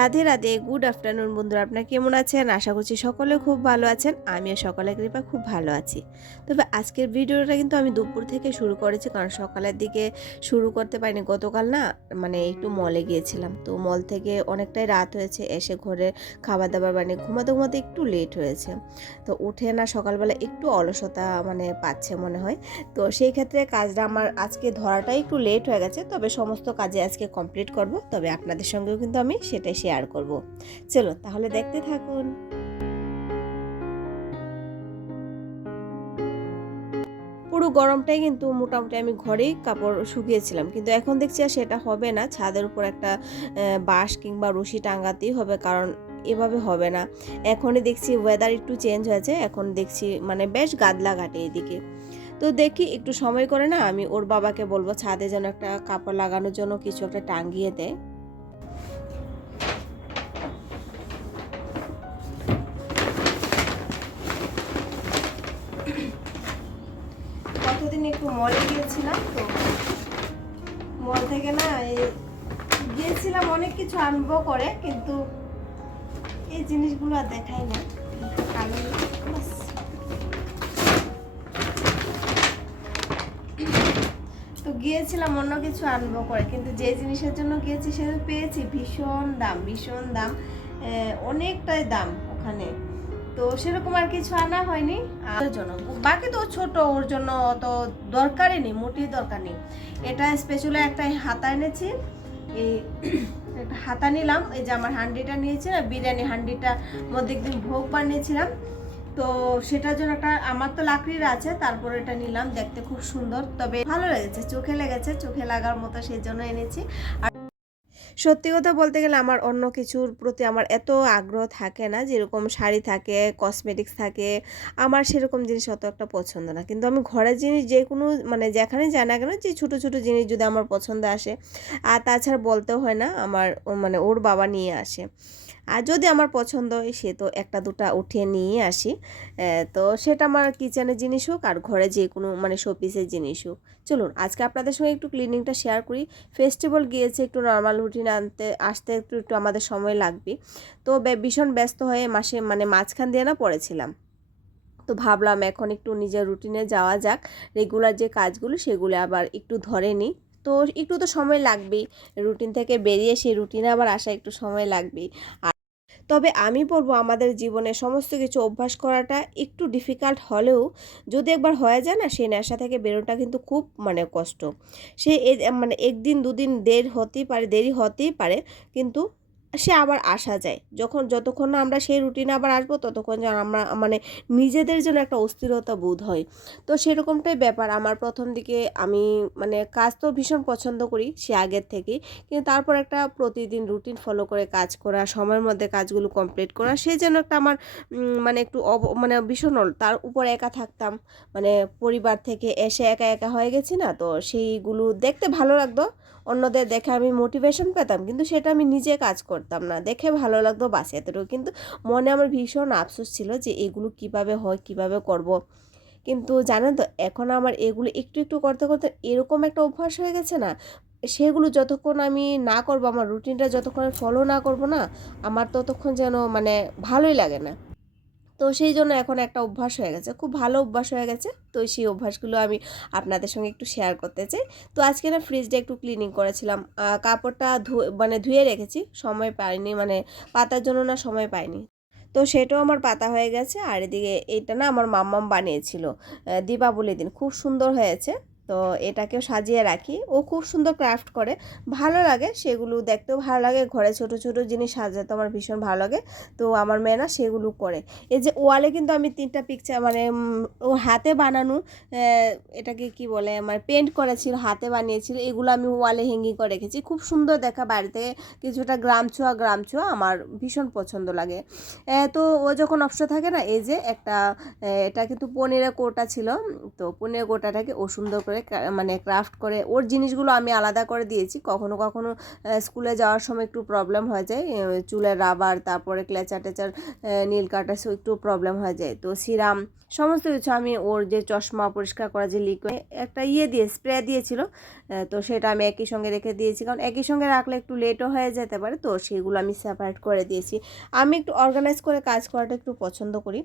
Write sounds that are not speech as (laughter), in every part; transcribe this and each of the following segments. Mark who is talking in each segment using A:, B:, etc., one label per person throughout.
A: Radhe Radhe. Good afternoon বন্ধুরা, আপনারা কেমন আছেন? আশা করছি সকলে খুব ভালো আছেন। আমিও সকলের কৃপা খুব ভালো আছি। তবে আজকের ভিডিওটা কিন্তু আমি দুপুর থেকে শুরু করেছি, কারণ সকালের দিকে শুরু করতে পারিনি। গতকাল না মানে একটু মলে গিয়েছিলাম। তো মল থেকে অনেকটাই রাত হয়েছে, এসে ঘরে খাবার দাবার মানে ঘুমাতে ঘুমাতে একটু লেট হয়েছে। তো উঠে না সকালবেলা একটু অলসতা মানে পাচ্ছে মনে হয়। তো সেই ক্ষেত্রে কাজটা আমার আজকে ধরাটাই একটু লেট হয়ে গেছে। তবে সমস্ত কাজে আজকে কমপ্লিট করব। তবে আপনাদের সঙ্গেও কিন্তু আমি সেটাই শেয়ার করব। চলো, তাহলে দেখতে থাকুন। পুরো গরমটাই কিন্তু মোটামুটি আমি ঘরেই কাপড় শুকিয়েছিলাম। কিন্তু এখন দেখছি আর সেটা হবে না। ছাদের উপর একটা বাঁশ কিংবা রশি টাঙ্গাতেই হবে, কারণ এভাবে হবে না। এখনই দেখছি ওয়েদার একটু চেঞ্জ হয়েছে। এখন দেখছি মানে বেশ গাদলা ঘাটে এদিকে। তো দেখি, একটু সময় করে না আমি ওর বাবাকে বলব ছাদে যেন একটা কাপড় লাগানোর জন্য কিছু একটা টাঙ্গিয়ে দেয়। কতদিন একটু মলে গিয়েছিলাম তো। মল থেকে না এই গিয়েছিলাম অনেক কিছু আনব করে, কিন্তু এই জিনিসগুলো আর দেখাই না তো গিয়েছিলাম অন্য কিছু আনব করে, কিন্তু যে জিনিসের জন্য গিয়েছি সেটা পেয়েছি, ভীষণ দাম ভীষণ দাম অনেকটাই দাম ওখানে। তো সেরকম আর কিছু আনা হয়নি। আর জন্য বাকি তো ছোট, ওর জন্য অত দরকারই নেই, মোটেই দরকার নেই। এটা স্পেশালি একটা হাতা এনেছি। এই (clears throat) একটা হাতা নিলাম, এই যে আমার হান্ডিটা নিয়েছি না, বিরিয়ানি হান্ডিটার মধ্যে একদিন ভোগ বানিয়েছিলাম। তো সেটার জন্য একটা, আমার তো লাকড়ির আছে, তারপর এটা নিলাম, দেখতে খুব সুন্দর। তবে ভালো লেগেছে, চোখে লেগেছে, চোখে লাগার মতো সেই জন্য এনেছি। আর সত্যি কথা বলতে গেলে আমার অন্য কিছুর প্রতি আমার এত আগ্রহ থাকে না, যেরকম শাড়ি থাকে কসমেটিক্স থাকে, আমার সেরকম জিনিস অত একটা পছন্দ না। কিন্তু আমি ঘরের জিনিস যে কোনো মানে যেখানে যাই না কেন যে ছোটো ছোটো জিনিস যদি আমার পছন্দ আসে, আর তাছাড়া বলতেও হয় না, আমার মানে ওর বাবা নিয়ে আসে। আর যদি আমার পছন্দ হয়, সে তো একটা দুটা উঠিয়ে নিয়ে আসি। তো সেটা আমার কিচেনের জিনিস হোক আর ঘরে যে কোনো মানে শোপিসের জিনিস হোক। চলুন, আজকে আপনাদের সঙ্গে একটু ক্লিনিংটা শেয়ার করি। ফেস্টিভ্যাল গিয়েছে, একটু নর্মাল রুটিন আনতে, আসতে একটু একটু আমাদের সময় লাগবে। তো ভীষণ ব্যস্ত হয়ে মাসে মানে মাঝখান দিয়ে না পড়েছিলাম। তো ভাবলাম এখন একটু নিজের রুটিনে যাওয়া যাক। রেগুলার যে কাজগুলো, সেগুলো আবার একটু ধরে নিই। তো একটু তো সময় লাগবেই। রুটিন থেকে বেরিয়ে সেই রুটিনে আবার আসা একটু সময় লাগবেই। আর তবে আমি বলব আমাদের জীবনে সমস্ত কিছু অভ্যাস করাটা একটু ডিফিকাল্ট হলেও যদি একবার হয়ে যায় না, সেই নেশা থেকে বেরোটা কিন্তু খুব মানে কষ্ট। সে মানে একদিন দুদিন দের হতেই পারে, দেরি হতেই পারে, কিন্তু সে আবার আসা যায়। যখন, যতক্ষণ না আমরা সেই রুটিনে আবার আসব, ততক্ষণ যেন আমরা মানে নিজেদের জন্য একটা অস্থিরতা বোধ হয়। তো সেরকমটাই ব্যাপার। আমার প্রথম দিকে আমি মানে কাজ তো ভীষণ পছন্দ করি, সে আগের থেকেই। কিন্তু তারপর একটা প্রতিদিন রুটিন ফলো করে কাজ করা, সময়ের মধ্যে কাজগুলো কমপ্লিট করা, সে যেন একটা আমার মানে একটু অব মানে ভীষণ তার উপর একা থাকতাম। মানে পরিবার থেকে এসে একা একা হয়ে গেছি না, তো সেইগুলো দেখতে ভালো লাগতো। অন্যদের দেখে আমি মোটিভেশন পেতাম, কিন্তু সেটা আমি নিজে কাজ করতাম না। দেখে ভালো লাগতো বাসে এতটুকু। কিন্তু মনে আমার ভীষণ আফসোস ছিল যে এগুলো কীভাবে হয়, কীভাবে করব। কিন্তু জানেন তো, এখন আমার এগুলো একটু একটু করতে করতে এরকম একটা অভ্যাস হয়ে গেছে না, সেগুলো যতক্ষণ আমি না করব, আমার রুটিনটা যতক্ষণ ফলো না করব না, আমার ততক্ষণ যেন মানে ভালোই লাগে না। তো সেই জন্য এখন একটা অভ্যাস হয়ে গেছে। খুব ভালো অভ্যাস হয়ে গেছে। তো সেই অভ্যাসগুলো আমি আপনাদের সঙ্গে একটু শেয়ার করতে চাই। তো আজকে না ফ্রিজটা একটু ক্লিনিং করেছিলাম। কাপড়টা ধুয়ে মানে ধুয়ে রেখেছি। সময় পাইনি মানে পাতার জন্য না সময় পাইনি। তো সেটাও আমার পাতা হয়ে গেছে। আর এদিকে এটা না আমার মাম্মাম বানিয়েছিল। দীপাবলির দিন। খুব সুন্দর হয়েছে। তো এটাকেও সাজিয়ে রাখি। ও খুব সুন্দর ক্রাফট করে। ভালো লাগে, সেগুলো দেখতেও ভালো লাগে। ঘরে ছোট ছোট জিনিস সাজাতে আমার ভীষণ ভালো লাগে। তো আমার মেয়ে না সেগুলো করে। এই যে ওয়ালে কিন্তু আমি তিনটা পিকচার মানে ও হাতে বানানো এটাকে কি বলে, আমার পেন্ট করেছিল, হাতে বানিয়েছিল, এগুলো আমি ওয়ালে হ্যাঙ্গিং করে রেখেছি। খুব সুন্দর দেখা বাড়িতে। কিছুটা গ্রাম ছোঁয়া গ্রাম ছোঁয়া আমার ভীষণ পছন্দ লাগে। তো ও যখন অবসর থাকে না, এই যে একটা এটা কিন্তু পনিরের কোটা ছিল। তো পনিরের কোটাটাকে ও সুন্দর করে মানে ক্রাফট করে, ওর জিনিসগুলো আমি আলাদা করে দিয়েছি। কখনো কখনো স্কুলে যাওয়ার সময় একটু প্রবলেম হয়ে যায় চুলের রাবার তারপরে ক্লেচার টেচার নীল কাটার একটু প্রবলেম হয়ে যায়। তো সিরাম সমস্ত কিছু আমি ওর যে চশমা পরিষ্কার করা, যে লিকুইড একটা ইয়ে দিয়ে স্প্রে দিয়েছিল তো সেটা আমি একই সঙ্গে রেখে দিয়েছি। কারণ একই সঙ্গে রাখলে একটু লেটও হয়ে যেতে পারে, তো সেগুলো আমি সেপারেট করে দিয়েছি। আমি একটু অর্গানাইজ করে কাজ করাটা একটু পছন্দ করি।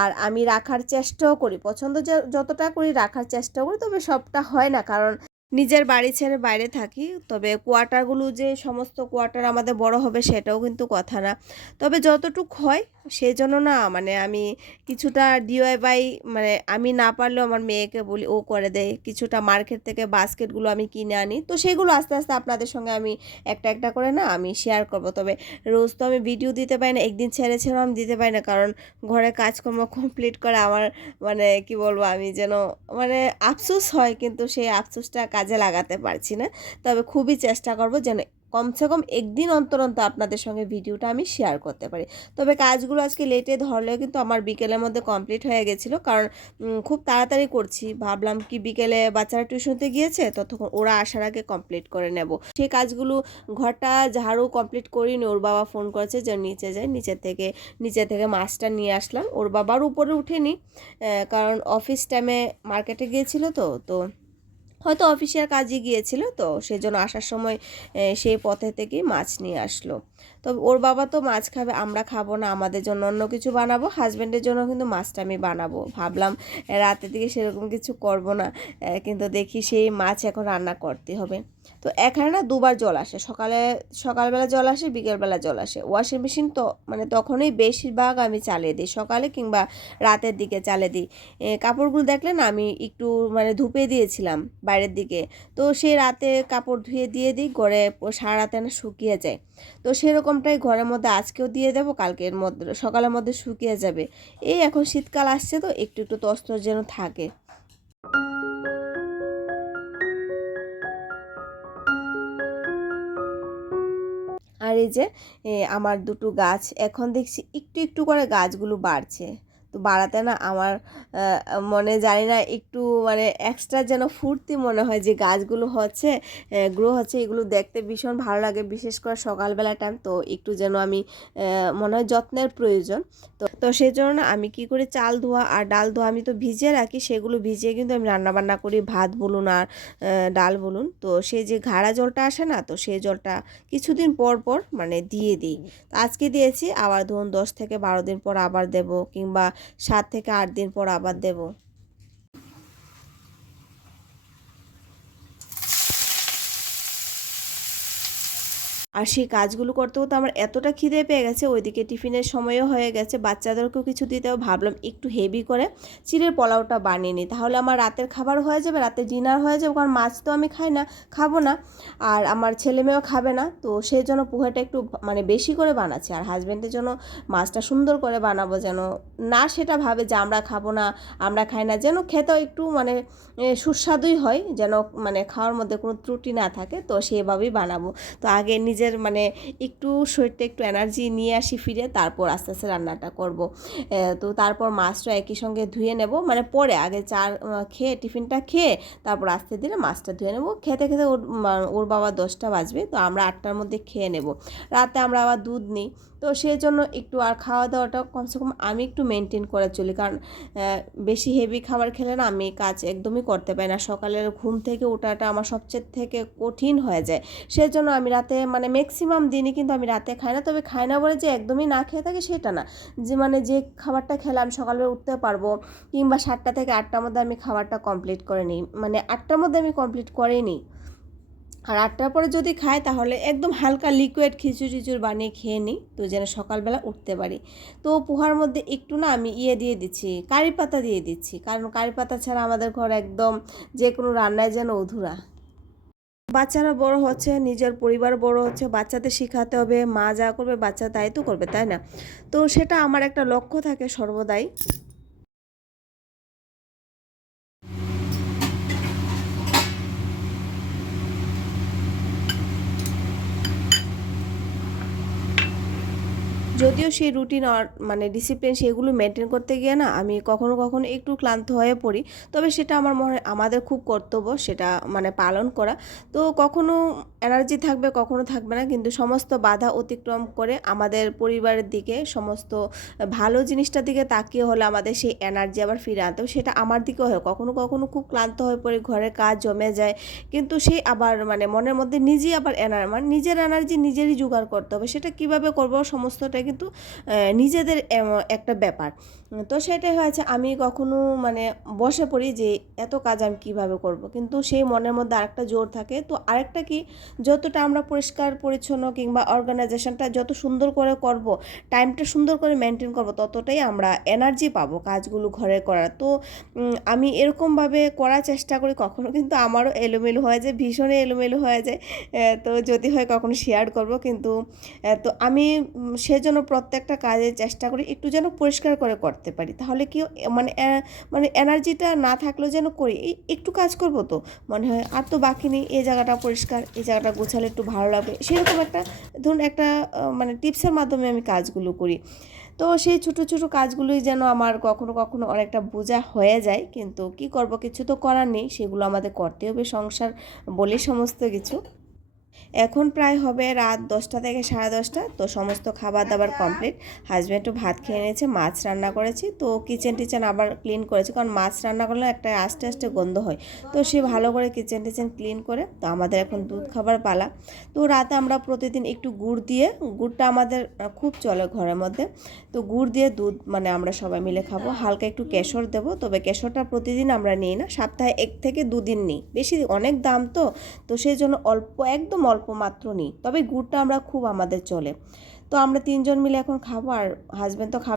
A: আর আমি রাখার চেষ্টাও করি, পছন্দ যতটা করি রাখার চেষ্টাও করি, তবে সবটা হয় না। কারণ নিজের বাড়ি ছেড়ে বাইরে থাকি, তবে কোয়ার্টারগুলো যে সমস্ত কোয়ার্টার আমাদের বড় হবে সেটাও কিন্তু কথা না। তবে যতটুক হয় সেই জন্য না মানে আমি কিছুটা ডিওয়াই মানে আমি না পারলেও আমার মেয়েকে বলি, ও করে দেয় কিছুটা মার্কেট থেকে বাস্কেটগুলো আমি কিনে আনি। তো সেগুলো আস্তে আস্তে আপনাদের সঙ্গে আমি একটা একটা করে না আমি শেয়ার করব। তবে রোজ তো আমি ভিডিও দিতে পারি না, একদিন ছেড়ে ছেড়েও আমি দিতে পারি না, কারণ ঘরে কাজকর্ম (laughs) কমপ্লিট করে আমার মানে কি বলব, আমি যেন মানে আফসোস হয়, কিন্তু সেই আফসোসটা কাজে লাগাতে পারছি না। তবে খুবই চেষ্টা করব যেন কমসে কম একদিন অন্তর অন্তর আপনাদের সঙ্গে ভিডিওটা আমি শেয়ার করতে পারি। তবে কাজগুলো আজকে লেটে ধরলেও কিন্তু আমার বিকেলের মধ্যে কমপ্লিট হয়ে গেছিল। কারণ খুব তাড়াতাড়ি করছি। ভাবলাম কি বিকেলে বাচ্চারা টিউশনতে গিয়েছে, ততক্ষণ ওরা আসার আগে কমপ্লিট করে নেব। সেই কাজগুলো ঘরটা ঝাড়ু কমপ্লিট করিনি, ওর বাবা ফোন করেছে যে নিচে যায় নিচে থেকে নিচে থেকে মাছটা নিয়ে আসলাম। ওর বাবার উপরে উঠেনি কারণ অফিস টাইমে মার্কেটে গিয়েছিল তো তো হয়তো অফিসের কাজে গিয়েছিল তো সেজন্য আসার সময় সেই পথে থেকেই মাছ নিয়ে আসলো। তবে ওর বাবা তো মাছ খাবে, আমরা খাব না, আমাদের জন্য অন্য কিছু বানাবো হাজব্যান্ডের জন্য কিন্তু মাছটা আমি বানাবো। ভাবলাম রাতের দিকে সেরকম কিছু করব না কিন্তু দেখি সেই মাছ এখন রান্না করতে হবে। তো এখানে না দুবার জল আসে, সকালে, সকালবেলা জল আসে, বিকেলবেলা জল আসে। ওয়াশিং মেশিন তো মানে তখনই বেশিরভাগ আমি চালিয়ে দিই, সকালে কিংবা রাতের দিকে চালিয়ে দিই। কাপড়গুলো দেখলে না আমি একটু মানে ধুপে দিয়েছিলাম বাইরের দিকে। তো সেই রাতে কাপড় ধুয়ে দিয়ে দিই ঘরে সারা রাতে না শুকিয়ে যায়। তো সেরকমটাই ঘরের মধ্যে আজকেও দিয়ে দেবো, কালকের মধ্যে, সকালের মধ্যে শুকিয়ে যাবে। এই এখন শীতকাল আসছে তো, একটু একটু তস্তর যেন থাকে। আর এই যে আমার দুটো গাছ, এখন দেখছি একটু একটু করে গাছগুলো বাড়ছে। তো বাড়াতে না আমার মনে জানি না, একটু মানে এক্সট্রা যেন ফুর্তি মনে হয় যে গাছগুলো হচ্ছে গ্রো হচ্ছে, এগুলো দেখতে ভীষণ ভালো লাগে। বিশেষ করে সকালবেলা টাইম তো একটু যেন আমি মনে হয় যত্নের প্রয়োজন। তো তো সেই জন্য আমি কি করি, চাল ধোয়া আর ডাল ধোয়া আমি তো ভিজিয়ে রাখি, সেগুলো ভিজিয়ে কিন্তু আমি রান্নাবান্না করি, ভাত বলুন আর ডাল বলুন। তো সেই যে ঘাড়া জলটা আসে না, তো সেই জলটা কিছুদিন পর পর মানে দিয়ে দিই। আজকে দিয়েছি, আবার ধরুন দশ থেকে বারো দিন পর আবার দেব কিংবা সাত থেকে আট দিন পর আবার দেব। আর সেই কাজগুলো করতে করতে আমার এতটা খিদে পেয়ে গেছে, ওইদিকে টিফিনের সময়ও হয়ে গেছে, বাচ্চাদেরকেও কিছু দিতেও ভাবলাম একটু হেভি করে চিড়ের পোলাওটা বানিয়ে নিই। তাহলে আমার রাতের খাবার হয়ে যাবে রাতে ডিনার হয়ে যাবে, কারণ মাছ তো আমি খাই না, খাব না। আর আমার ছেলে মেয়েও খাবে না, তো সেই জন্য পোহাটা একটু মানে বেশি করে বানাচ্ছি। আর হাজব্যান্ডের জন্য মাছটা সুন্দর করে বানাবো যেন না সেটা ভাবে যে আমরা খাব না, আমরা খাই না, যেন খেতেও একটু মানে সুস্বাদুই হয়, যেন মানে খাওয়ার মধ্যে কোনো ত্রুটি না থাকে, তো সেভাবেই বানাবো। তো আগে নিজের মানে একটু শরীরটা একটু এনার্জি নিয়ে আসি ফিরে, তারপর আস্তে আস্তে রান্নাটা করব। তো তারপর মাছটা একই সঙ্গে ধুয়ে নেব। মানে পরে আগে চার খেয়ে, টিফিনটা খেয়ে তারপর আস্তে ধীরে মাছটা ধুয়ে নেব। খেতে খেতে ওর ওর বাবা দশটা বাজবে, তো আমরা আটটার মধ্যে খেয়ে নেব। রাতে আমরা আবার দুধ নিই, তো সেই জন্য একটু আর খাওয়া দাওয়াটা কমসে কম আমি একটু মেনটেন করে চলি। কারণ বেশি হেভি খাবার খেলে না আমি কাজ একদমই করতে পারি না। সকালের ঘুম থেকে ওঠাটা আমার সবচেয়ে থেকে কঠিন হয়ে যায়। সেই জন্য আমি রাতে মানে ম্যাক্সিমাম দিনই কিন্তু আমি রাতে খাই না। তবে খাই না বলে যে একদমই না খেয়ে থাকি সেটা না। যে মানে যে খাবারটা খেলে আমি সকালবেলা উঠতে পারব কিংবা সাতটা থেকে আটটার মধ্যে আমি খাবারটা কমপ্লিট করে নিই। মানে আটটার মধ্যে আমি কমপ্লিট করে নিই। আর আটটার পরে যদি খাই তাহলে একদম হালকা লিকুইড খিচুড়ি টিচুড়ি বানিয়ে খেয়ে নিই। তো যেন সকালবেলা উঠতে পারি। তো পোহার মধ্যে একটু না আমি ইয়ে দিয়ে দিচ্ছি, কারি পাতা দিয়ে দিচ্ছি। কারণ কারি পাতা ছাড়া আমাদের ঘর একদম যে কোনো রান্নায় যেন অধুরা। বাচ্চারা বড় হচ্ছে, নিজের পরিবার বড় হচ্ছে, বাচ্চাদের শেখাতে হবে, মা যা করবে বাচ্চা তাই তো করবে, তাই না? তো সেটা আমার একটা লক্ষ্য থাকে সর্বদাই। যদিও সেই রুটিন মানে ডিসিপ্লিন সেগুলো মেনটেন করতে গিয়ে না আমি কখনো কখনো একটু ক্লান্ত হয়ে পড়ি। তবে সেটা আমার মনে, আমাদের খুব কর্তব্য সেটা মানে পালন করা। তো কখনো এনার্জি থাকবে, কখনো থাকবে না। কিন্তু সমস্ত বাধা অতিক্রম করে আমাদের পরিবারের দিকে, সমস্ত ভালো জিনিসটার দিকে তাকিয়ে হলে আমাদের সেই এনার্জি আবার ফিরে আনতে সেটা আমার দিকেও হয়। কখনো কখনো খুব ক্লান্ত হয়ে পড়ে, ঘরের কাজ জমে যায়। কিন্তু সেই আবার মানে মনের মধ্যে নিজেই আবার এনার মানে নিজের এনার্জি নিজেরই জোগাড় করতে হবে। সেটা কীভাবে করব সমস্তটা কিন্তু নিজেদের একটা ব্যাপার। তো সেটাই হয়েছে আমি কখনো মানে বসে পড়ি যে এত কাজ আমি কীভাবে করব? কিন্তু সেই মনের মধ্যে আরেকটা জোর থাকে। তো আরেকটা কি যতটা আমরা পরিষ্কার পরিচ্ছন্ন কিংবা অর্গানাইজেশনটা যত সুন্দর করে করব টাইমটা সুন্দর করে মেনটেন করব ততটাই আমরা এনার্জি পাবো কাজগুলো ঘরে করার। তো আমি এরকমভাবে করার চেষ্টা করি কখনো কিন্তু আমারও এলোমেলো হয়ে যায় ভীষণই এলোমেলো হয়ে যায়। তো যদি হয় কখনো শেয়ার করব কিন্তু তো আমি উম, সেজন্য প্রত্যেকটা কাজে চেষ্টা করি, একটু যেন পরিষ্কার করে করতে পারি। তাহলে কি মানে মানে এনার্জিটা না থাকলেও যেন করি। এই একটু কাজ করব তো। মনে হয় আর তো বাকি নেই, এই জায়গাটা পরিষ্কার, এই জায়গাটা গোছালে একটু ভালো লাগবে। সেরকম একটা, ধরুন একটা মানে টিপসের মাধ্যমে আমি কাজগুলো করি। তো সেই ছোটো ছোটো কাজগুলোই যেন আমার কখনো কখনো অনেকটা বোঝা হয়ে যায়। কিন্তু কি করব, কিছু তো করার নেই। সেগুলো আমাদের করতে হবে, সংসার বলে সমস্ত কিছু। এখন প্রায় হবে রাত দশটা থেকে সাড়ে দশটা। তো সমস্ত খাবার দাবার কমপ্লিট হাজব্যান্ডও ভাত খেয়ে নিয়েছে, মাছ রান্না করেছি। তো কিচেন টিচেন আবার ক্লিন করেছি, কারণ মাছ রান্না করলে একটা আস্তে আস্তে গন্ধ হয়। তো সে ভালো করে কিচেন টিচেন ক্লিন করে, তো আমাদের এখন দুধ খাবার পালা। তো রাতে আমরা প্রতিদিন একটু গুড় দিয়ে, গুড়টা আমাদের খুব চলে ঘরের মধ্যে। তো গুড় দিয়ে দুধ মানে আমরা সবাই মিলে খাব। হালকা একটু কেশর দেবো, তবে কেশরটা প্রতিদিন আমরা নিই না। সপ্তাহে এক থেকে দুদিন নিই। বেশি অনেক দাম তো তো সেই জন্য অল্প, একদম অল্প মাত্র নিই। তবে গুড়টা আমরা খুব আমাদের চলে। তো আমরা তিনজন মিলে এখন খাব আর হাজব্যান্ড তো খাবে